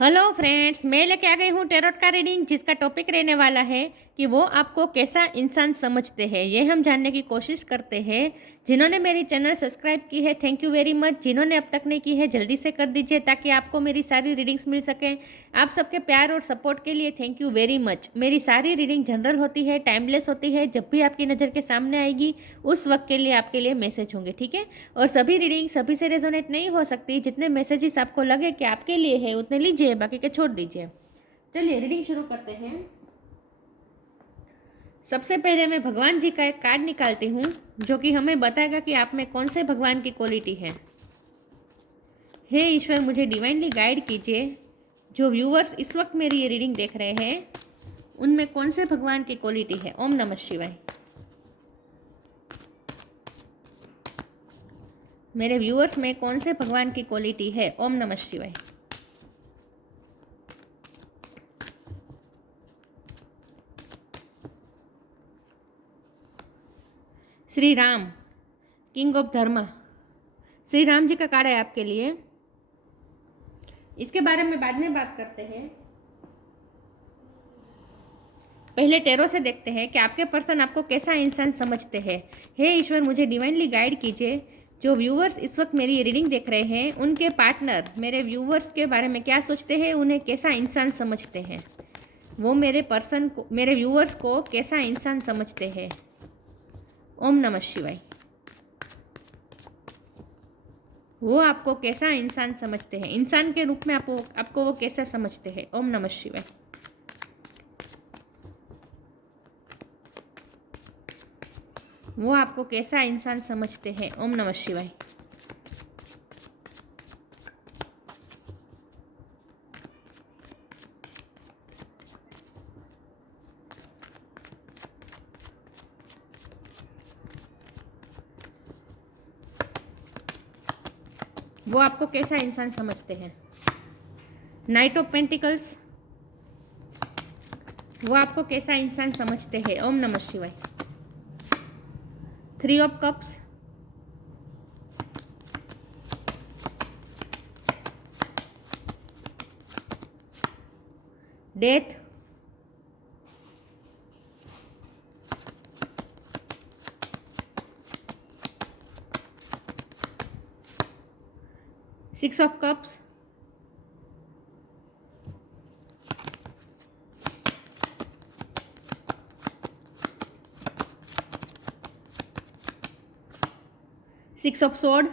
Hello friends, मैं लेके आ गई हूँ टेरोट का रीडिंग, जिसका टॉपिक रहने वाला है कि वो आपको कैसा इंसान समझते हैं। ये हम जानने की कोशिश करते हैं। जिन्होंने मेरी चैनल सब्सक्राइब की है, थैंक यू वेरी मच। जिन्होंने अब तक नहीं की है, जल्दी से कर दीजिए ताकि आपको मेरी सारी रीडिंग्स मिल सकें। आप सबके प्यार और सपोर्ट के लिए थैंक यू वेरी मच। मेरी सारी रीडिंग जनरल होती है, टाइमलेस होती है। जब भी आपकी नज़र के सामने आएगी उस वक्त के लिए आपके लिए मैसेज होंगे, ठीक है। और सभी रीडिंग सभी से रेजोनेट नहीं हो सकती। जितने मैसेजेस आपको लगे कि आपके लिए है उतने लीजिए, बाकी के छोड़ दीजिए। चलिए रीडिंग शुरू करते हैं। सबसे पहले मैं भगवान जी का एक कार्ड निकालती हूँ जो कि हमें बताएगा कि आप में कौन से भगवान की क्वालिटी है। हे ईश्वर, मुझे डिवाइनली गाइड कीजिए। जो व्यूअर्स इस वक्त मेरी ये रीडिंग देख रहे हैं उनमें कौन से भगवान की क्वालिटी है। ओम नमः शिवाय। मेरे व्यूअर्स में कौन से भगवान की क्वालिटी है। ओम नमः शिवाय। श्री राम, किंग ऑफ धर्म। श्री राम जी का कार्ड है आपके लिए। इसके बारे में बाद में बात करते हैं। पहले टेरो से देखते हैं कि आपके पर्सन आपको कैसा इंसान समझते हैं। हे ईश्वर, मुझे डिवाइनली गाइड कीजिए। जो व्यूअर्स इस वक्त मेरी रीडिंग देख रहे हैं उनके पार्टनर मेरे व्यूअर्स के बारे में क्या सोचते हैं, उन्हें कैसा इंसान समझते हैं। वो मेरे पर्सन को, मेरे व्यूअर्स को कैसा इंसान समझते हैं। ओम नमः शिवाय। वो आपको कैसा इंसान समझते हैं, इंसान के रूप में आपको वो कैसा समझते हैं। ओम नमः शिवाय। वो आपको कैसा इंसान समझते हैं। ओम नमः शिवाय। वो आपको कैसा इंसान समझते हैं। Knight of pentacles. वो आपको कैसा इंसान समझते हैं। ओम नमः शिवाय। Three of cups. Death. Six of cups. Six of sword.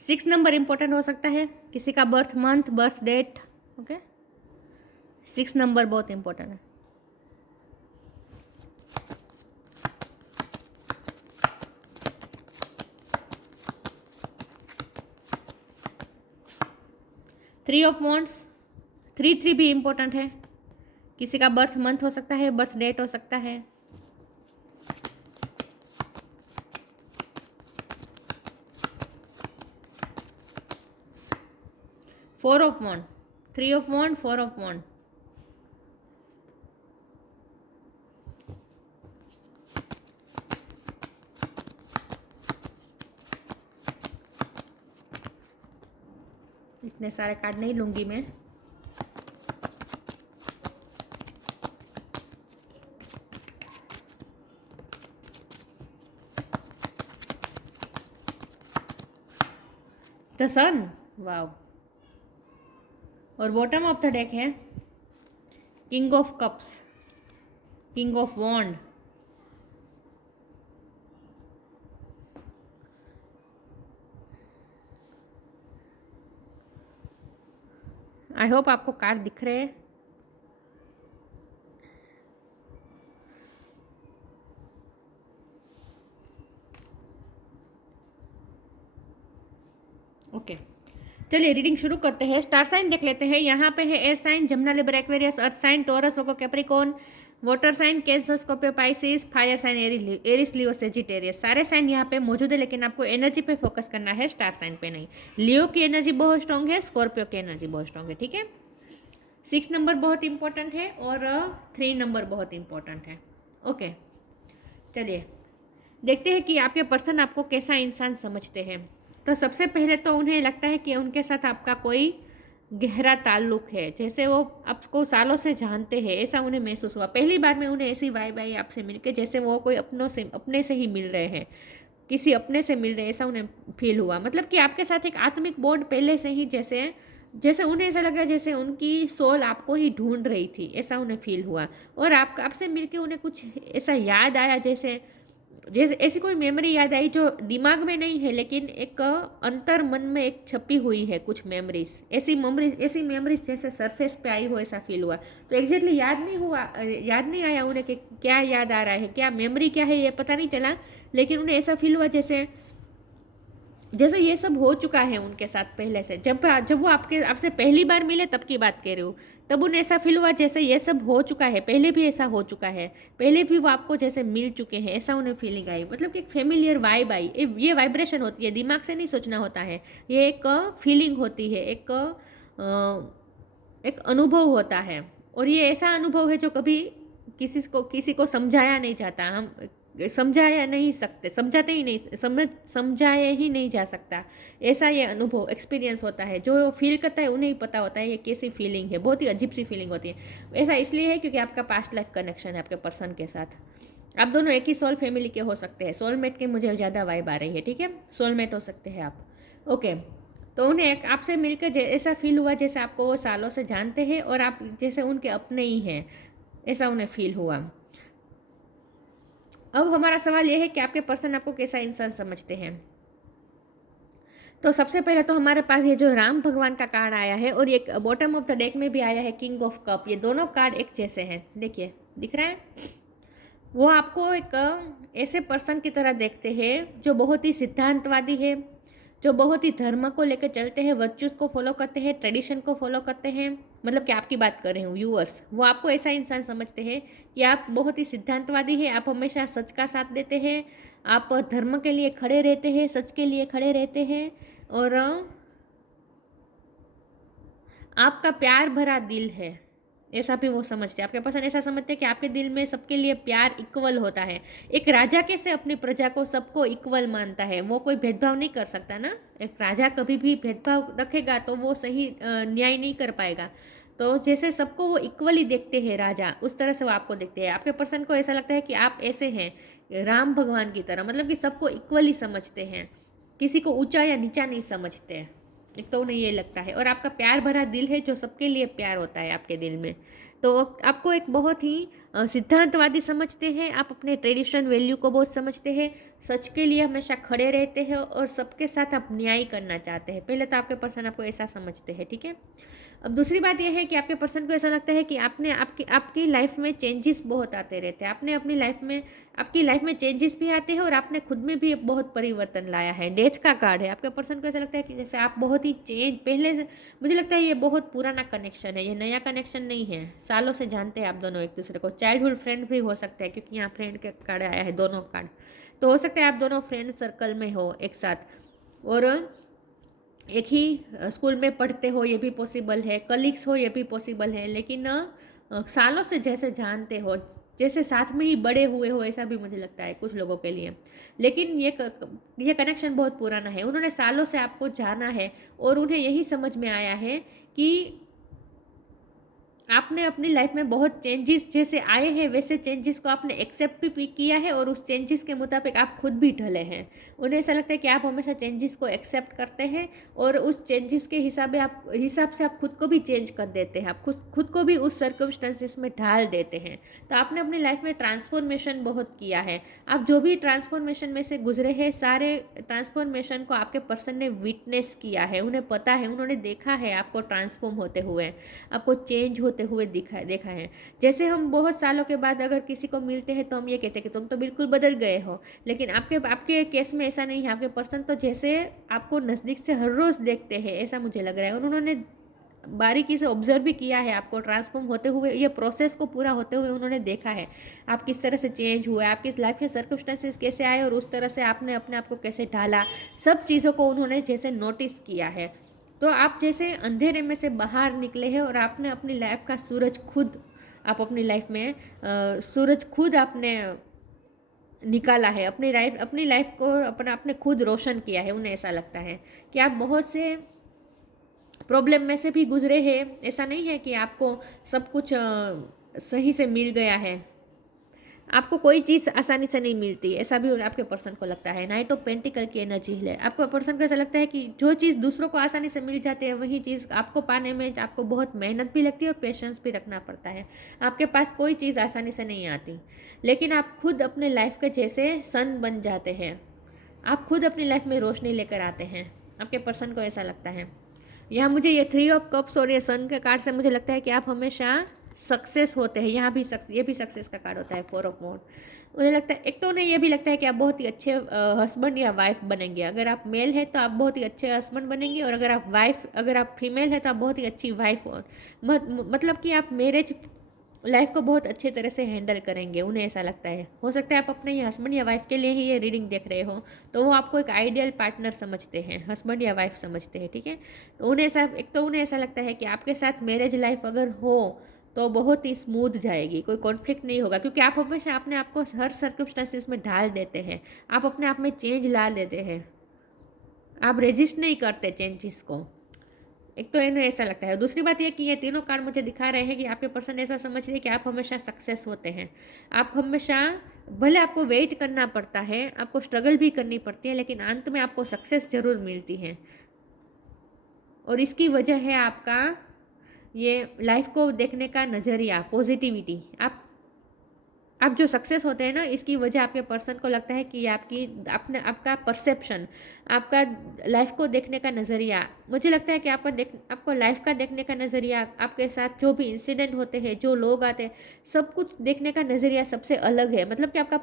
6 number important हो सकता है, किसी का birth month, birth date. Okay, 6 number बहुत इंपॉर्टेंट है। Three of wands. 3 भी इंपॉर्टेंट है, किसी का बर्थ मंथ हो सकता है, बर्थ डेट हो सकता है। Four of wand. 3 of wand, 4 of wand. इतने सारे कार्ड नहीं लूंगी मैं। The sun, wow. और बॉटम ऑफ द डेक है king of cups, king of wand. I hope आपको कार्ड दिख रहे हैं। ओके, चलिए रीडिंग शुरू करते हैं। स्टार साइन देख लेते हैं। यहाँ पे है air sign, Gemini, Libra, Aquarius, earth sign, Taurus, ओको, Capricorn, water sign, Cancer, Scorpio, Pisces, fire sign, Aries, Leo, Sagittarius. सारे साइन यहाँ पे मौजूद है, लेकिन आपको एनर्जी पे फोकस करना है, स्टार साइन पे नहीं। लियो की एनर्जी बहुत स्ट्रॉन्ग है, स्कॉर्पियो की एनर्जी बहुत स्ट्रॉन्ग है, ठीक है। 6 नंबर बहुत इंपॉर्टेंट है और 3 नंबर बहुत इंपॉर्टेंट है। ओके, चलिए देखते हैं कि आपके पर्सन आपको कैसा इंसान समझते हैं। तो सबसे पहले तो उन्हें लगता है कि उनके साथ आपका कोई गहरा ताल्लुक है, जैसे वो आपको सालों से जानते हैं, ऐसा उन्हें महसूस हुआ। पहली बार में उन्हें ऐसी वाइब आई आपसे मिलके, जैसे वो कोई अपने से ही मिल रहे हैं, किसी अपने से मिल रहे हैं, ऐसा उन्हें फ़ील हुआ। मतलब कि आपके साथ एक आत्मिक बॉन्ड पहले से ही जैसे जैसे उन्हें ऐसा लगा जैसे उनकी सोल आपको ही ढूँढ रही थी, ऐसा उन्हें फ़ील हुआ। और आप आपसे मिलके उन्हें कुछ ऐसा याद आया, जैसे जैसे ऐसी कोई मेमोरी याद आई जो दिमाग में नहीं है, लेकिन एक अंतर मन में एक छपी हुई है कुछ मेमोरीज, ऐसी मेमोरीज जैसे सरफेस पे आई हो, ऐसा फील हुआ। तो एग्जैक्टली याद नहीं हुआ, याद नहीं आया उन्हें कि क्या याद आ रहा है, क्या मेमोरी क्या है, ये पता नहीं चला। लेकिन उन्हें ऐसा फील हुआ जैसे जैसे ये सब हो चुका है उनके साथ पहले से। जब जब वो आपसे पहली बार मिले तब की बात कह रही हूँ, तब उन्हें ऐसा फील हुआ जैसे ये सब हो चुका है, पहले भी ऐसा हो चुका है, पहले भी वो आपको जैसे मिल चुके हैं, ऐसा उन्हें फीलिंग आई। मतलब कि एक फेमिलियर वाइब आई। ये वाइब्रेशन होती है, दिमाग से नहीं सोचना होता है, ये एक फीलिंग होती है, एक अनुभव होता है। और ये ऐसा अनुभव है जो कभी किसी को समझाया नहीं जाता। हम समझाया नहीं सकते, समझाते ही नहीं, समझाया ही नहीं जा सकता। ऐसा ये अनुभव एक्सपीरियंस होता है, जो फील करता है उन्हें ही पता होता है ये कैसी फीलिंग है। बहुत ही अजीब सी फीलिंग होती है। ऐसा इसलिए है क्योंकि आपका पास्ट लाइफ कनेक्शन है आपके पर्सन के साथ। आप दोनों एक ही सोल फैमिली के हो सकते हैं। सोलमेट के मुझे ज़्यादा वाइब आ रही है, ठीक है, सोलमेट हो सकते हैं आप। ओके, तो उन्हें आपसे मिलकर ऐसा फील हुआ जैसे आपको वो सालों से जानते हैं और आप जैसे उनके अपने ही हैं, ऐसा उन्हें फील हुआ। अब हमारा सवाल यह है कि आपके पर्सन आपको कैसा इंसान समझते हैं। तो सबसे पहले तो हमारे पास ये जो राम भगवान का कार्ड आया है, और ये बॉटम ऑफ द डेक में भी आया है किंग ऑफ कप। ये दोनों कार्ड एक जैसे हैं, देखिए दिख रहा है। वो आपको एक ऐसे पर्सन की तरह देखते हैं जो बहुत ही सिद्धांतवादी है, जो बहुत ही धर्म को लेकर चलते हैं, वर्च्यूज को फॉलो करते हैं, ट्रेडिशन को फॉलो करते हैं। मतलब कि आपकी बात कर रही हूँ व्यूअर्स, वो आपको ऐसा इंसान समझते हैं कि आप बहुत ही सिद्धांतवादी हैं, आप हमेशा सच का साथ देते हैं, आप धर्म के लिए खड़े रहते हैं, सच के लिए खड़े रहते हैं। और आपका प्यार भरा दिल है, ऐसा भी वो समझते हैं। आपके पसंद ऐसा समझते हैं कि आपके दिल में सबके लिए प्यार इक्वल होता है। एक राजा कैसे अपनी प्रजा को सबको इक्वल मानता है, वो कोई भेदभाव नहीं कर सकता ना। एक राजा कभी भी भेदभाव रखेगा तो वो सही न्याय नहीं कर पाएगा। तो जैसे सबको वो इक्वली देखते हैं राजा, उस तरह से वो आपको देखते हैं। आपके पर्सन को ऐसा लगता है कि आप ऐसे हैं राम भगवान की तरह, मतलब कि सबको इक्वली समझते हैं, किसी को ऊंचा या नीचा नहीं समझते हैं। एक तो उन्हें ये लगता है। और आपका प्यार भरा दिल है जो सबके लिए प्यार होता है आपके दिल में। तो आपको एक बहुत ही सिद्धांतवादी समझते हैं, आप अपने ट्रेडिशन वैल्यू को बहुत समझते हैं, सच के लिए हमेशा खड़े रहते हैं और सबके साथ आप न्याय करना चाहते हैं। पहले तो आपके पर्सन आपको ऐसा समझते हैं, ठीक है। अब दूसरी बात यह है कि आपके पर्सन को ऐसा लगता है कि आपकी लाइफ में चेंजेस बहुत आते रहते हैं। आपने अपनी लाइफ में आपकी लाइफ में चेंजेस भी आते हैं और आपने खुद में भी बहुत परिवर्तन लाया है। डेथ का कार्ड है। आपके पर्सन को ऐसा लगता है कि जैसे आप बहुत ही चेंज पहले से, मुझे लगता है ये बहुत पुराना कनेक्शन है, ये नया कनेक्शन नहीं है। सालों से जानते हैं आप दोनों एक दूसरे को। चाइल्डहुड फ्रेंड भी हो सकता है क्योंकि यहाँ फ्रेंड का कार्ड आया है, दोनों कार्ड। तो हो सकता है आप दोनों फ्रेंड सर्कल में हो एक साथ, और एक ही स्कूल में पढ़ते हो, ये भी पॉसिबल है। कलीग्स हो, ये भी पॉसिबल है। लेकिन सालों से जैसे जानते हो, जैसे साथ में ही बड़े हुए हो, ऐसा भी मुझे लगता है कुछ लोगों के लिए। लेकिन ये कनेक्शन बहुत पुराना है। उन्होंने सालों से आपको जाना है और उन्हें यही समझ में आया है कि आपने अपनी लाइफ में बहुत चेंजेस जैसे आए हैं, वैसे चेंजेस को आपने एक्सेप्ट भी किया है और उस चेंजेस के मुताबिक आप खुद भी ढले हैं। उन्हें ऐसा लगता है कि आप हमेशा चेंजेस को एक्सेप्ट करते हैं और उस चेंजेस के हिसाब से आप खुद को भी चेंज कर देते हैं। आप खुद को भी उस सर्कमस्टेंसेस में ढाल देते हैं। तो आपने अपनी लाइफ में ट्रांसफॉर्मेशन बहुत किया है। आप जो भी ट्रांसफॉर्मेशन में से गुजरे हैं, सारे ट्रांसफॉर्मेशन को आपके पर्सन ने विटनेस किया है। उन्हें पता है, उन्होंने देखा है आपको ट्रांसफॉर्म होते हुए, आपको चेंज होते हुए देखा है। जैसे हम बहुत सालों के बाद अगर किसी को मिलते हैं तो हम ये कहते हैं कि तुम तो बिल्कुल बदल गए हो। लेकिन आपके केस में ऐसा नहीं है। आपके पर्सन तो जैसे आपको नज़दीक से हर रोज़ देखते हैं, ऐसा मुझे लग रहा है। और उन्होंने बारीकी से ऑब्जर्व भी किया है आपको ट्रांसफॉर्म होते हुए, ये प्रोसेस को पूरा होते हुए उन्होंने देखा है। आप किस तरह से चेंज हुए, आपकी लाइफ के सर्कमस्टेंसेस कैसे आए और उस तरह से आपने अपने आप को कैसे ढाला, सब चीज़ों को उन्होंने जैसे नोटिस किया है। तो आप जैसे अंधेरे में से बाहर निकले हैं और आपने अपनी लाइफ का सूरज खुद, आप अपनी लाइफ में सूरज खुद आपने निकाला है। अपनी लाइफ को आपने खुद रोशन किया है। उन्हें ऐसा लगता है कि आप बहुत से प्रॉब्लम में से भी गुजरे हैं। ऐसा नहीं है कि आपको सब कुछ सही से मिल गया है। आपको कोई चीज़ आसानी से नहीं मिलती, ऐसा भी आपके पर्सन को लगता है। नाइट ऑफ पेंटिकल की एनर्जी है। आपको पर्सन को ऐसा लगता है कि जो चीज़ दूसरों को आसानी से मिल जाती है वही चीज़ आपको पाने में आपको बहुत मेहनत भी लगती है और पेशेंस भी रखना पड़ता है। आपके पास कोई चीज़ आसानी से नहीं आती, लेकिन आप खुद अपने लाइफ के जैसे सन बन जाते हैं। आप खुद अपनी लाइफ में रोशनी लेकर आते हैं। आपके पर्सन को ऐसा लगता है। यहाँ मुझे ये 3 ऑफ कप्स और ये सन के कार्ड से मुझे लगता है कि आप हमेशा सक्सेस होते हैं। यहाँ भी ये भी सक्सेस का कार्ड होता है, 4 ऑफ मोड। उन्हें लगता है, एक तो उन्हें ये भी लगता है कि आप बहुत ही अच्छे हस्बैंड या वाइफ बनेंगे। अगर आप मेल है तो आप बहुत ही अच्छे हस्बैंड बनेंगे, और अगर आप फीमेल है तो आप बहुत ही अच्छी वाइफ हो। मतलब कि आप मैरिज लाइफ को बहुत अच्छे तरह से हैंडल करेंगे, उन्हें ऐसा लगता है। हो सकता है आप अपने हस्बैंड या वाइफ के लिए ही ये रीडिंग देख रहे हो, तो वो आपको एक आइडियल पार्टनर समझते हैं, हस्बैंड या वाइफ समझते हैं, ठीक है। तो उन्हें ऐसा लगता है कि आपके साथ मैरिज लाइफ अगर हो तो बहुत ही स्मूथ जाएगी, कोई कॉन्फ्लिक्ट नहीं होगा, क्योंकि आप हमेशा अपने आप को हर सर्कमस्टांसिस में ढाल देते हैं। आप अपने आप में चेंज ला लेते हैं, आप रेजिस्ट नहीं करते चेंजेस को। एक तो इन्हें ऐसा लगता है। दूसरी बात यह कि ये तीनों कार्ड मुझे दिखा रहे हैं कि आपके पर्सन ऐसा समझते हैं कि आप हमेशा सक्सेस होते हैं। आप हमेशा, भले आपको वेट करना पड़ता है, आपको स्ट्रगल भी करनी पड़ती है, लेकिन अंत में आपको सक्सेस जरूर मिलती है। और इसकी वजह है आपका ये लाइफ को देखने का नज़रिया, पॉजिटिविटी। आप जो सक्सेस होते हैं ना, इसकी वजह आपके पर्सन को लगता है कि आपका परसेप्शन, आपका लाइफ को देखने का नज़रिया, मुझे लगता है कि आपको लाइफ का देखने का नज़रिया, आपके साथ जो भी इंसिडेंट होते हैं, जो लोग आते हैं, सब कुछ देखने का नज़रिया सबसे अलग है। मतलब कि आपका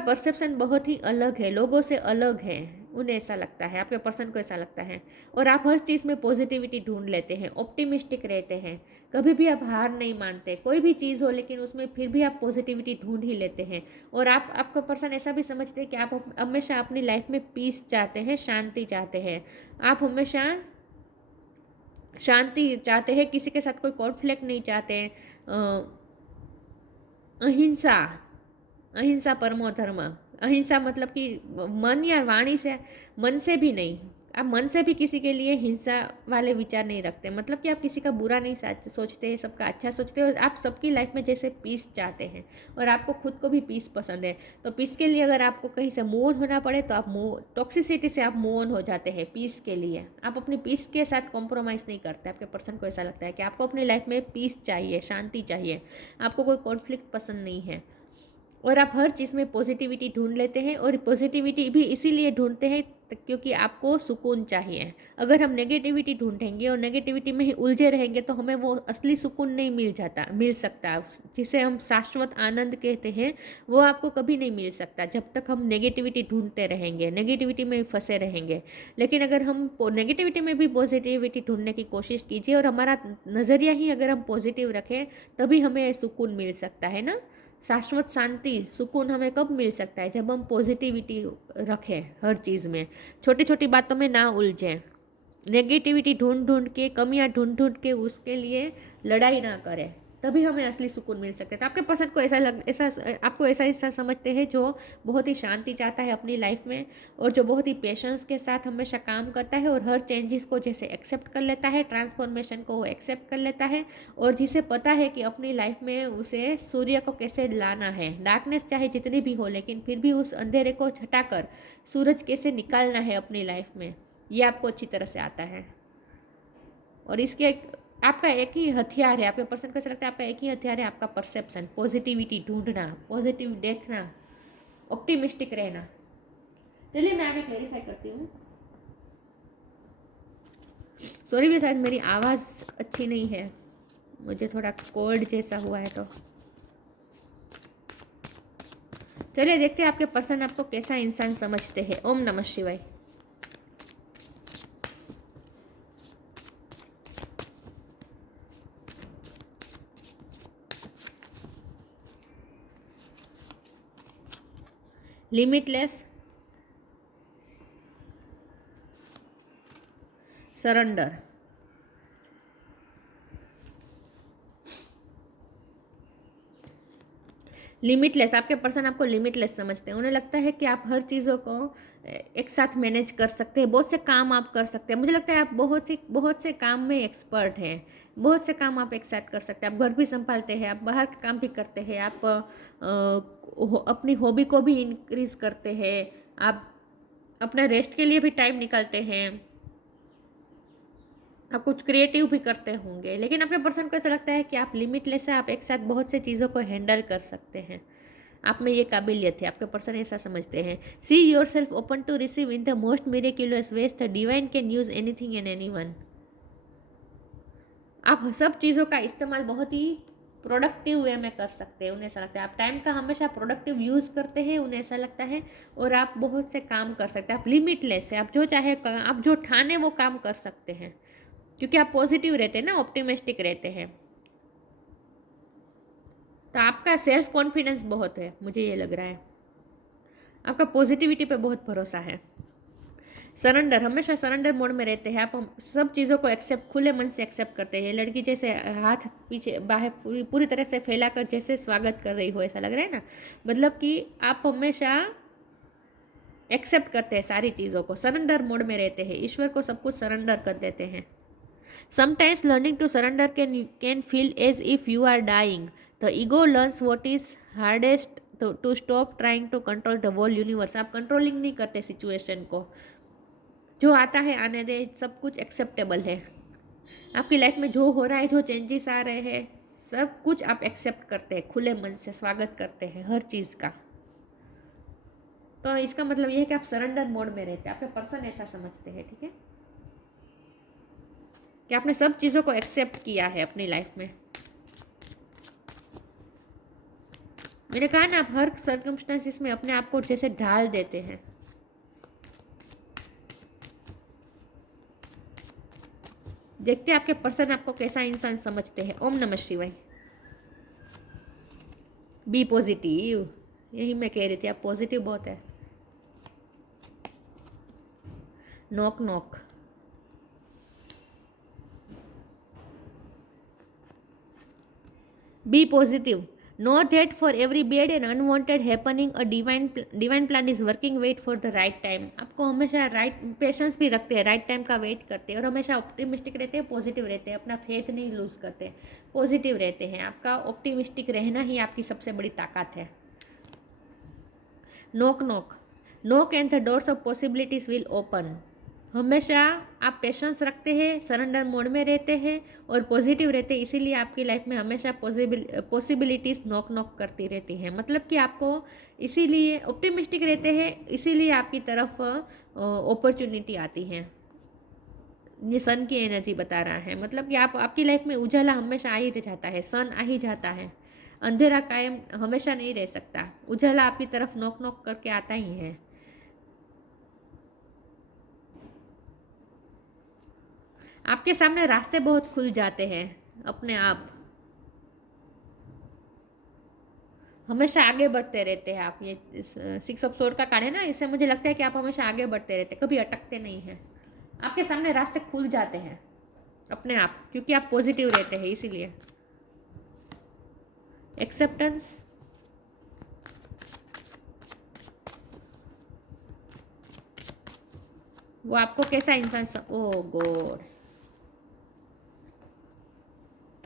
परसेप्शन बहुत ही अलग है, लोगों से अलग है। उन्हें ऐसा लगता है, आपके पर्सन को ऐसा लगता है। और आप हर चीज़ में पॉजिटिविटी ढूंढ लेते हैं, ऑप्टिमिस्टिक रहते हैं, कभी भी आप हार नहीं मानते। कोई भी चीज़ हो लेकिन उसमें फिर भी आप पॉजिटिविटी ढूंढ ही लेते हैं। और आपका पर्सन ऐसा भी समझते हैं कि आप हमेशा अपनी लाइफ में पीस चाहते हैं, शांति चाहते हैं। आप हमेशा शांति चाहते हैं, किसी के साथ कोई कॉन्फ्लिक्ट नहीं चाहते हैं। अहिंसा, अहिंसा परमो धर्म। अहिंसा मतलब कि मन या वाणी से, मन से भी नहीं, आप मन से भी किसी के लिए हिंसा वाले विचार नहीं रखते। मतलब कि आप किसी का बुरा नहीं सोचते हैं, सबका अच्छा सोचते हैं। और आप सबकी लाइफ में जैसे पीस चाहते हैं, और आपको खुद को भी पीस पसंद है। तो पीस के लिए अगर आपको कहीं से मूव ऑन होना पड़े तो आप टॉक्सिसिटी से आप मूव ऑन हो जाते हैं पीस के लिए। आप अपनी पीस के साथ कॉम्प्रोमाइज़ नहीं करते। आपके पर्सन को ऐसा लगता है कि आपको अपनी लाइफ में पीस चाहिए, शांति चाहिए, आपको कोई कॉन्फ्लिक्ट पसंद नहीं है। और आप हर चीज़ में पॉजिटिविटी ढूंढ लेते हैं, और पॉजिटिविटी भी इसीलिए ढूंढते हैं क्योंकि आपको सुकून चाहिए। अगर हम नेगेटिविटी ढूंढेंगे और नेगेटिविटी में ही उलझे रहेंगे तो हमें वो असली सुकून नहीं मिल सकता, जिसे हम शाश्वत आनंद कहते हैं, वो आपको कभी नहीं मिल सकता जब तक हम नेगेटिविटी ढूंढते रहेंगे, नेगेटिविटी में फंसे रहेंगे। लेकिन अगर हम नेगेटिविटी में भी पॉजिटिविटी ढूंढने की कोशिश कीजिए, और हमारा नज़रिया ही अगर हम पॉजिटिव रखें, तभी हमें सुकून मिल सकता है ना। शाश्वत शांति, सुकून हमें कब मिल सकता है? जब हम पॉजिटिविटी रखें हर चीज़ में, छोटी छोटी बातों में ना उलझें, नेगेटिविटी ढूंढ ढूंढ के, कमियां ढूंढ ढूंढ के उसके लिए लड़ाई ना करें, तभी हमें असली सुकून मिल सकता है। तो आपके पर्सन को आपको ऐसा समझते हैं जो बहुत ही शांति चाहता है अपनी लाइफ में, और जो बहुत ही पेशेंस के साथ हमेशा काम करता है, और हर चेंजेस को जैसे एक्सेप्ट कर लेता है, ट्रांसफॉर्मेशन को वो एक्सेप्ट कर लेता है, और जिसे पता है कि अपनी लाइफ में उसे सूर्य को कैसे लाना है। डार्कनेस चाहे जितनी भी हो, लेकिन फिर भी उस अंधेरे को हटाकर सूरज कैसे निकालना है अपनी लाइफ में, ये आपको अच्छी तरह से आता है। और आपका एक ही हथियार है, आपके पर्सन को ऐसा लगता है आपका एक ही हथियार है, आपका परसेप्शन, पॉजिटिविटी ढूंढना, पॉजिटिव देखना, ऑप्टिमिस्टिक रहना। चलिए मैं आगे क्लेरिफाई करती हूँ। सॉरी भी, शायद मेरी आवाज़ अच्छी नहीं है, मुझे थोड़ा कोल्ड जैसा हुआ है। तो चलिए देखते हैं आपके पर्सन आपको कैसा इंसान समझते हैं। ओम नमः शिवाय। लिमिटलेस, सरेंडर, लिमिटलेस, आपके पर्सन आपको लिमिटलेस समझते हैं। उन्हें लगता है कि आप हर चीज़ों को एक साथ मैनेज कर सकते हैं, बहुत से काम आप कर सकते हैं। मुझे लगता है आप बहुत से काम में एक्सपर्ट हैं, बहुत से काम आप एक साथ कर सकते हैं। आप घर भी संभालते हैं, आप बाहर का काम भी करते हैं, आप अपनी हॉबी को भी इंक्रीज करते हैं, आप अपने रेस्ट के लिए भी टाइम निकालते हैं, आप कुछ क्रिएटिव भी करते होंगे। लेकिन आपके पर्सन को ऐसा लगता है कि आप लिमिटलेस है, आप एक साथ बहुत से चीज़ों को हैंडल कर सकते हैं, आप में ये काबिलियत है। आपके पर्सन ऐसा समझते हैं। See yourself open to receive in the most miraculous ways, the divine can use anything and anyone. आप सब चीज़ों का इस्तेमाल बहुत ही प्रोडक्टिव वे में कर सकते हैं। उन्हें ऐसा लगता है आप टाइम का हमेशा प्रोडक्टिव यूज़ करते हैं, उन्हें ऐसा लगता है। और आप बहुत से काम कर सकते हैं, आप लिमिटलेस है, आप जो चाहे आप जो ठाने वो काम कर सकते हैं, क्योंकि आप पॉजिटिव रहते हैं ना, ऑप्टिमिस्टिक रहते हैं। तो आपका सेल्फ कॉन्फिडेंस बहुत है, मुझे ये लग रहा है। आपका पॉजिटिविटी पे बहुत भरोसा है। सरेंडर, हमेशा सरेंडर मोड में रहते हैं। आप सब चीज़ों को एक्सेप्ट, खुले मन से एक्सेप्ट करते हैं। लड़की जैसे हाथ पीछे बाहर पूरी तरह से फैलाकर जैसे स्वागत कर रही हो, ऐसा लग रहा है ना। मतलब कि आप हमेशा एक्सेप्ट करते हैं सारी चीज़ों को, सरेंडर मोड में रहते हैं, ईश्वर को सब कुछ सरेंडर कर देते हैं। Sometimes learning to surrender can feel as if you are dying. The ego learns what is hardest to stop trying to control the whole universe. आप कंट्रोलिंग नहीं करते सिचुएशन को, जो आता है आने दे, सब कुछ एक्सेप्टेबल है। आपकी लाइफ में जो हो रहा है, जो चेंजेस आ रहे हैं, सब कुछ आप एक्सेप्ट करते हैं, खुले मन से स्वागत करते हैं हर चीज़ का। तो इसका मतलब यह है कि आप सरेंडर मोड में रहते हैं। आपके पर्सन ऐसा समझते हैं, ठीक है, कि आपने सब चीज़ों को एक्सेप्ट किया है अपनी लाइफ में। मैंने कहा ना, आप हर सर्कमस्टेंसेस में अपने आप को जैसे ढाल देते हैं। देखते हैं आपके पर्सन आपको कैसा इंसान समझते हैं। ओम नमः शिवाय। बी पॉजिटिव, यही मैं कह रही थी, आप पॉजिटिव बहुत है। Knock knock, be positive. Know that for every bad and unwanted happening, a divine plan is working. Wait for the right time. आपको हमेशा राइट पेशेंस भी रखते हैं, राइट टाइम का वेट करते हैं, और हमेशा ऑप्टिमिस्टिक रहते हैं, पॉजिटिव रहते हैं, अपना फेथ नहीं लूज करते, पॉजिटिव रहते हैं। आपका ऑप्टिमिस्टिक रहना ही आपकी सबसे बड़ी ताकत है। नोक नोक, नोक and the doors of possibilities will open. हमेशा आप पेशेंस रखते हैं, सरेंडर मोड में रहते हैं और पॉजिटिव रहते हैं, इसीलिए आपकी लाइफ में हमेशा पॉसिबिलिटीज़ नॉक नॉक करती रहती हैं। मतलब कि आपको इसीलिए ऑप्टिमिस्टिक रहते हैं, इसीलिए आपकी तरफ अपॉर्चुनिटी आती है। ये सन की एनर्जी बता रहा है, मतलब कि आपकी लाइफ में उजाला हमेशा आ ही जाता है, सन आ ही जाता है। अंधेरा कायम हमेशा नहीं रह सकता, उजाला आपकी तरफ नॉक नॉक करके आता ही है। आपके सामने रास्ते बहुत खुल जाते हैं अपने आप, हमेशा आगे बढ़ते रहते हैं आप। ये 6 ऑफ सोर्ड का कार्ड है ना, इससे मुझे लगता है कि आप हमेशा आगे बढ़ते रहते हैं, कभी अटकते नहीं हैं। आपके सामने रास्ते खुल जाते हैं अपने आप, क्योंकि आप पॉजिटिव रहते हैं, इसीलिए। एक्सेप्टेंस, वो आपको कैसा इंसान ओ गॉड,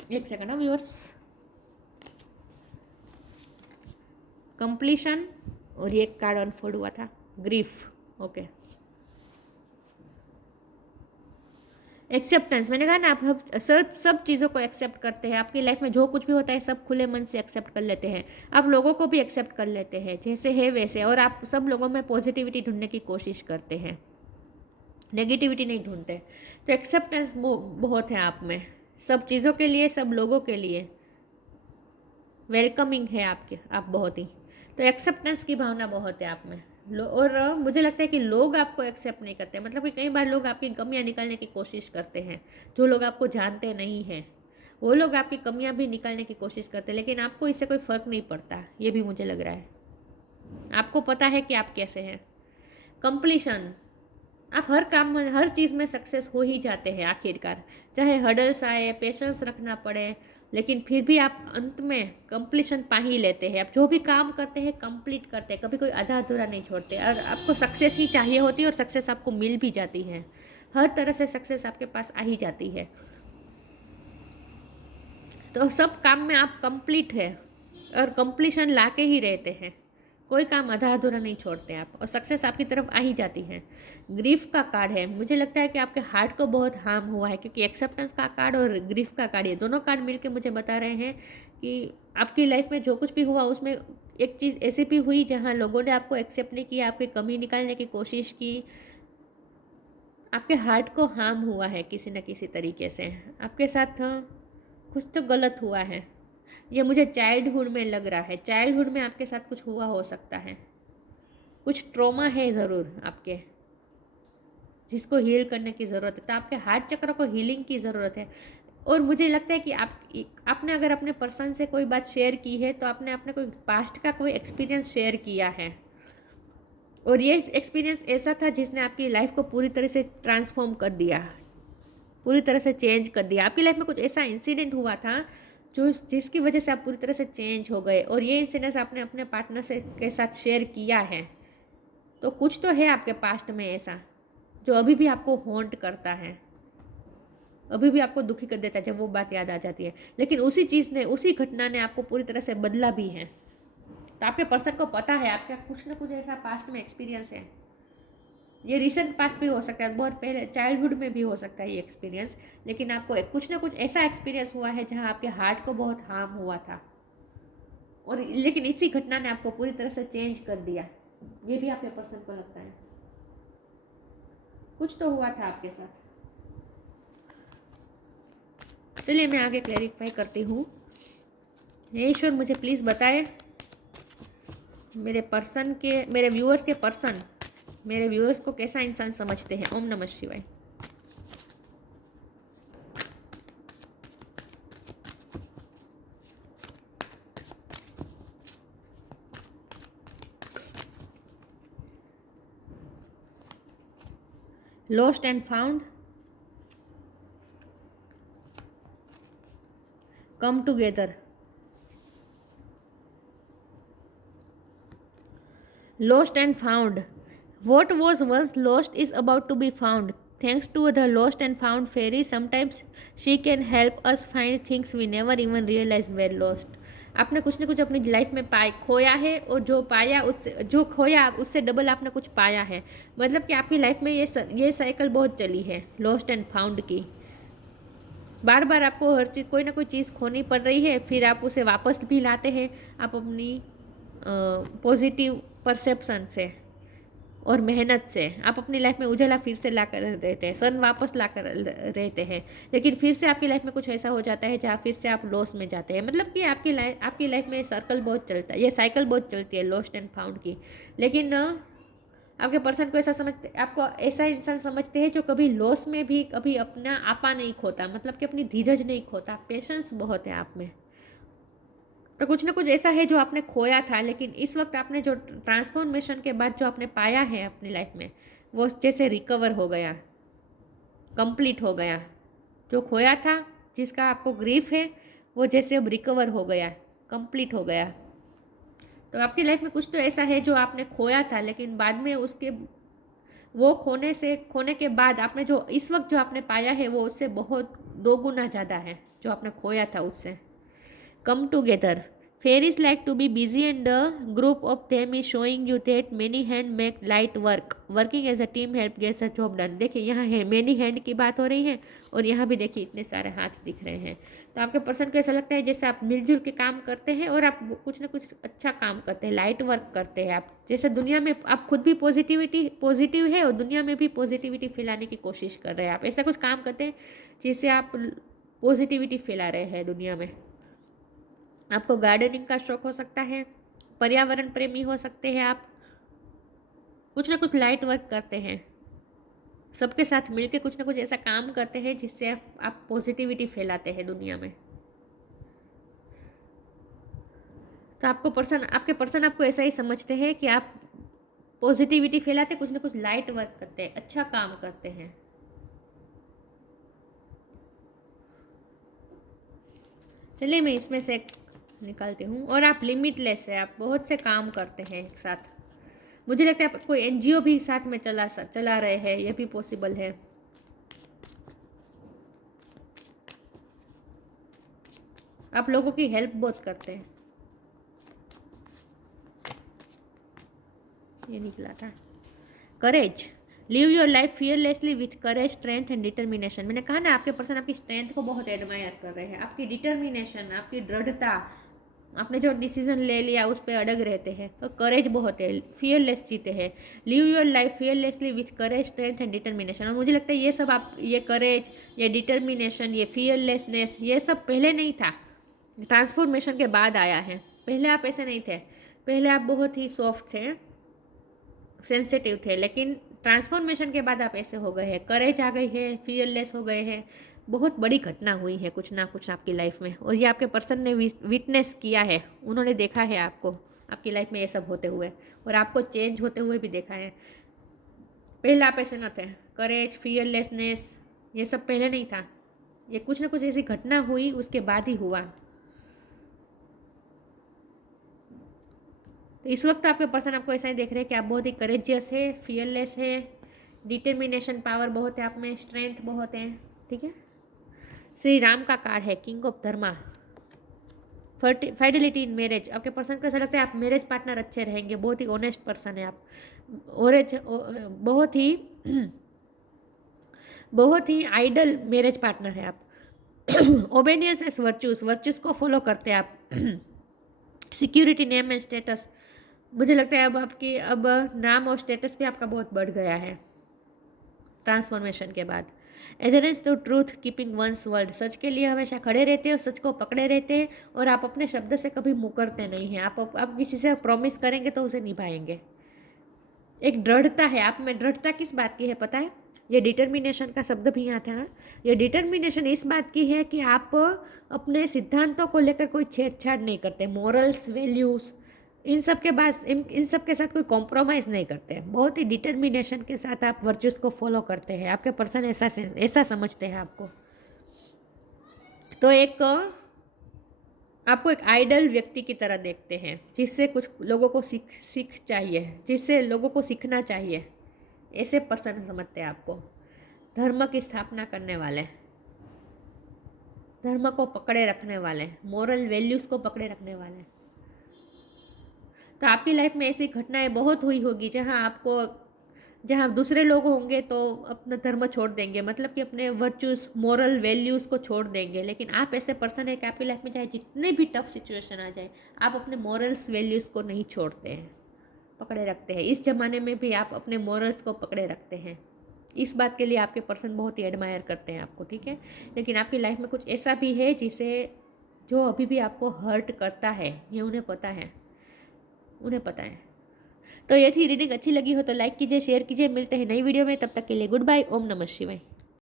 एक सेकंड व्यूअर्स। कंप्लीशन, और ये कार्ड अनफोल्ड हुआ था, ग्रीफ। ओके, एक्सेप्टेंस, मैंने कहा ना, आप सब चीज़ों को एक्सेप्ट करते हैं। आपकी लाइफ में जो कुछ भी होता है सब खुले मन से एक्सेप्ट कर लेते हैं। आप लोगों को भी एक्सेप्ट कर लेते हैं जैसे है वैसे, और आप सब लोगों में पॉजिटिविटी ढूंढने की कोशिश करते हैं, नेगेटिविटी नहीं ढूंढते। तो एक्सेप्टेंस बहुत है आप में, सब चीज़ों के लिए, सब लोगों के लिए वेलकमिंग है आपके, आप बहुत ही। तो एक्सेप्टेंस की भावना बहुत है आप में। और मुझे लगता है कि लोग आपको एक्सेप्ट नहीं करते, मतलब कि कई बार लोग आपकी कमियां निकालने की कोशिश करते हैं। जो लोग आपको जानते नहीं हैं, वो लोग आपकी कमियां भी निकालने की कोशिश करते हैं, लेकिन आपको इससे कोई फ़र्क नहीं पड़ता, ये भी मुझे लग रहा है। आपको पता है कि आप कैसे हैं। कंप्लीशन, आप हर काम में, हर चीज़ में सक्सेस हो ही जाते हैं आखिरकार। चाहे हर्डल्स आए, पेशेंस रखना पड़े, लेकिन फिर भी आप अंत में कंप्लीशन पा ही लेते हैं। आप जो भी काम करते हैं कंप्लीट करते हैं, कभी कोई आधा अधूरा नहीं छोड़ते। और आपको सक्सेस ही चाहिए होती है और सक्सेस आपको मिल भी जाती है। हर तरह से सक्सेस आपके पास आ ही जाती है। तो सब काम में आप कंप्लीट है और कंप्लीशन ला के ही रहते हैं। कोई काम आधा अधूरा नहीं छोड़ते आप, और सक्सेस आपकी तरफ आ ही जाती है। ग्रीफ का कार्ड है, मुझे लगता है कि आपके हार्ट को बहुत हार्म हुआ है, क्योंकि एक्सेप्टेंस का कार्ड और ग्रीफ का कार्ड, ये दोनों कार्ड मिलकर मुझे बता रहे हैं कि आपकी लाइफ में जो कुछ भी हुआ उसमें एक चीज़ ऐसी भी हुई जहाँ लोगों ने आपको एक्सेप्ट नहीं किया, आपकी कमी निकालने की कोशिश की, आपके हार्ट को हार्म हुआ है किसी न किसी तरीके से। आपके साथ कुछ तो गलत हुआ है, ये मुझे चाइल्डहुड में लग रहा है। चाइल्डहुड में आपके साथ कुछ हुआ हो सकता है, कुछ ट्रॉमा है ज़रूर आपके, जिसको हील करने की ज़रूरत है। तो आपके हार्ट चक्र को हीलिंग की ज़रूरत है। और मुझे लगता है कि आपने अगर अपने पर्सन से कोई बात शेयर की है तो आपने अपने कोई पास्ट का कोई एक्सपीरियंस शेयर किया है, और ये एक्सपीरियंस ऐसा था जिसने आपकी लाइफ को पूरी तरह से ट्रांसफॉर्म कर दिया, पूरी तरह से चेंज कर दिया। आपकी लाइफ में कुछ ऐसा इंसिडेंट हुआ था जो जिसकी वजह से आप पूरी तरह से चेंज हो गए, और ये इंसिडेंस आपने अपने पार्टनर से के साथ शेयर किया है। तो कुछ तो है आपके पास्ट में ऐसा जो अभी भी आपको हॉन्ट करता है, अभी भी आपको दुखी कर देता है जब वो बात याद आ जाती है। लेकिन उसी चीज़ ने, उसी घटना ने आपको पूरी तरह से बदला भी है। तो आपके पर्सन को पता है आपका कुछ ना कुछ ऐसा पास्ट में एक्सपीरियंस है। ये रिसेंट पास्ट भी हो सकता है, बहुत पहले चाइल्डहुड में भी हो सकता है ये एक्सपीरियंस, लेकिन आपको कुछ ना कुछ ऐसा एक्सपीरियंस हुआ है जहाँ आपके हार्ट को बहुत हार्म हुआ था, और लेकिन इसी घटना ने आपको पूरी तरह से चेंज कर दिया। ये भी आपके पर्सन को लगता है कुछ तो हुआ था आपके साथ। चलिए मैं आगे क्लैरिफाई करती हूँ। ईश्वर मुझे प्लीज़ बताए मेरे पर्सन के, मेरे व्यूअर्स के पर्सन मेरे व्यूअर्स को कैसा इंसान समझते हैं। ओम नमः शिवाय। Lost and found, come together, lost and found. What was once lost is about to be found. Thanks to the lost and found fairy, sometimes she can help us find things we never even realized were lost. आपने कुछ ना कुछ अपनी life में खोया है, और जो पाया उससे, जो खोया उससे डबल आपने कुछ पाया है। मतलब कि आपकी लाइफ में ये साइकिल बहुत चली है लॉस्ट एंड फाउंड की। बार बार आपको हर चीज़, कोई ना कोई चीज़ खोनी पड़ रही है, फिर आप उसे वापस भी लाते हैं। आप अपनी पॉजिटिव परसेप्शन से और मेहनत से आप अपनी लाइफ में उजाला फिर से ला कर रहते हैं, सन वापस ला कर रहते हैं। लेकिन फिर से आपकी लाइफ में कुछ ऐसा हो जाता है जहाँ फिर से आप लॉस में जाते हैं। मतलब कि आपकी लाइफ में सर्कल बहुत चलता है, ये साइकिल बहुत चलती है लॉस्ट एंड फाउंड की। लेकिन आपके पर्सन को ऐसा समझते, आपको ऐसा इंसान समझते हैं जो कभी लॉस में भी कभी अपना आपा नहीं खोता, मतलब कि अपनी धीरज नहीं खोता, पेशेंस बहुत है आप में। तो कुछ ना कुछ ऐसा है जो आपने खोया था, लेकिन इस वक्त आपने जो ट्रांसफॉर्मेशन के बाद जो आपने पाया है अपनी लाइफ में, वो जैसे रिकवर हो गया, कंप्लीट हो गया। जो खोया था, जिसका आपको ग्रीफ है, वो जैसे अब रिकवर हो गया, कंप्लीट हो गया। तो आपकी लाइफ में कुछ तो ऐसा है जो आपने खोया था, लेकिन बाद में उसके वो खोने के बाद आपने जो इस वक्त जो आपने पाया है वो उससे बहुत 2 गुना ज़्यादा है जो आपने खोया था उससे। Come together. Fairies like to be busy, and a group of them is showing you that many hand make light work. Working as a team help gets the job done. देखिए यहाँ है many hand की बात हो रही है, और यहाँ भी देखिए इतने सारे हाथ दिख रहे हैं। तो आपके पर्सन को ऐसा लगता है जैसे आप मिलजुल के काम करते हैं और आप कुछ ना कुछ अच्छा काम करते हैं, लाइट वर्क करते हैं आप। जैसे दुनिया में आप खुद भी पॉजिटिव है और दुनिया में भी पॉजिटिविटी फैलाने की कोशिश कर रहे हैं। आप ऐसा कुछ काम करते हैं जिससे आप पॉजिटिविटी फैला रहे हैं दुनिया में। आपको गार्डनिंग का शौक हो सकता है, पर्यावरण प्रेमी हो सकते हैं आप, कुछ ना कुछ लाइट वर्क करते हैं, सबके साथ मिलकर कुछ ना कुछ ऐसा काम करते हैं जिससे आप पॉजिटिविटी फैलाते हैं दुनिया में। तो आपके पर्सन आपको ऐसा ही समझते हैं कि आप पॉजिटिविटी फैलाते, कुछ ना कुछ लाइट वर्क करते हैं, अच्छा काम करते हैं। चलिए मैं इसमें से एक निकालती हूँ। और आप लिमिटलेस है, आप बहुत से काम करते हैं एक साथ। मुझे लगता है आप कोई एनजीओ भी साथ में चला रहे हैं, ये भी पॉसिबल है। आप लोगों की हेल्प बहुत करते हैं। ये निकला था courage. Live your life fearlessly with courage, strength and determination. मैंने कहा ना, आपके पर्सन आपकी स्ट्रेंथ को बहुत एडमायर कर रहे हैं, आपकी डिटर्मिनेशन, आपकी दृढ़ता, आपने जो डिसीजन ले लिया उस पर अड़ग रहते हैं। तो करेज बहुत है, फियरलेस जीते हैं। Live your life fearlessly with courage, strength and determination. और मुझे लगता है ये सब आप, ये करेज, ये डिटर्मिनेशन, ये फियरलेसनेस, ये सब पहले नहीं था, ट्रांसफॉर्मेशन के बाद आया है। पहले आप ऐसे नहीं थे, पहले आप बहुत ही सॉफ्ट थे, सेंसिटिव थे, लेकिन ट्रांसफॉर्मेशन के बाद आप ऐसे हो गए हैं, करेज आ गई है, फियरलेस हो गए हैं। बहुत बड़ी घटना हुई है कुछ ना कुछ आपकी लाइफ में, और ये आपके पर्सन ने विटनेस किया है, उन्होंने देखा है आपको, आपकी लाइफ में ये सब होते हुए, और आपको चेंज होते हुए भी देखा है। पहले आप ऐसे न थे, करेज, फियरलेसनेस, ये सब पहले नहीं था, ये कुछ ना कुछ ऐसी घटना हुई उसके बाद ही हुआ। तो इस वक्त आपके पर्सन आपको ऐसा ही देख रहे हैं कि आप बहुत ही करेजियस है, फियरलेस है, डिटर्मिनेशन पावर बहुत है आप में, स्ट्रेंथ बहुत है। ठीक है, श्री राम का कार्ड है, king of Dharma, fidelity in marriage. आपके पर्सन को ऐसा लगता है आप मैरिज पार्टनर अच्छे रहेंगे, बहुत ही ऑनेस्ट पर्सन है आप, बहुत ही बहुत ही आइडल मैरिज पार्टनर है आप। ओबेडियंस एस वर्च्यूज, वर्च्यूज को फॉलो करते हैं आप। सिक्योरिटी, नेम एंड स्टेटस, मुझे लगता है अब नाम और स्टेटस भी आपका बहुत बढ़ गया है ट्रांसफॉर्मेशन के बाद। Adherence to truth, keeping one's word, सच के लिए हमेशा खड़े रहते हैं और सच को पकड़े रहते हैं, और आप अपने शब्द से कभी मुकरते नहीं हैं। आप किसी से प्रॉमिस करेंगे तो उसे निभाएंगे। एक दृढ़ता है आप में। दृढ़ता किस बात की है पता है? ये डिटर्मिनेशन का शब्द भी यहाँ था ना, ये डिटर्मिनेशन इस बात की है कि आप अपने सिद्धांतों को लेकर कोई छेड़छाड़ नहीं करते, मॉरल्स, वैल्यूज़, इन सब के बाद इन सब के साथ कोई कॉम्प्रोमाइज़ नहीं करते। बहुत ही डिटर्मिनेशन के साथ आप वर्च्यूज़ को फॉलो करते हैं। आपके पर्सन ऐसा समझते हैं आपको। तो आपको एक आइडल व्यक्ति की तरह देखते हैं, जिससे कुछ लोगों को सीख चाहिए, जिससे लोगों को सीखना चाहिए, ऐसे पर्सन समझते हैं आपको। धर्म की स्थापना करने वाले, धर्म को पकड़े रखने वाले, मॉरल वैल्यूज़ को पकड़े रखने वाले। तो आपकी लाइफ में ऐसी घटनाएं बहुत हुई होगी जहाँ दूसरे लोग होंगे तो अपना धर्म छोड़ देंगे, मतलब कि अपने वर्चूज़, मॉरल वैल्यूज़ को छोड़ देंगे। लेकिन आप ऐसे पर्सन है कि आपकी लाइफ में चाहे जितने भी टफ सिचुएशन आ जाए, आप अपने मॉरल्स वैल्यूज़ को नहीं छोड़ते हैं, पकड़े रखते हैं। इस ज़माने में भी आप अपने मॉरल्स को पकड़े रखते हैं। इस बात के लिए आपके पर्सन बहुत ही एडमायर करते हैं आपको। ठीक है, लेकिन आपकी लाइफ में कुछ ऐसा भी है जो अभी भी आपको हर्ट करता है, ये उन्हें पता है, उन्हें पता है। तो ये थी रीडिंग। अच्छी लगी हो तो लाइक कीजिए, शेयर कीजिए। मिलते हैं नई वीडियो में, तब तक के लिए गुड बाय। ओम नमः शिवाय।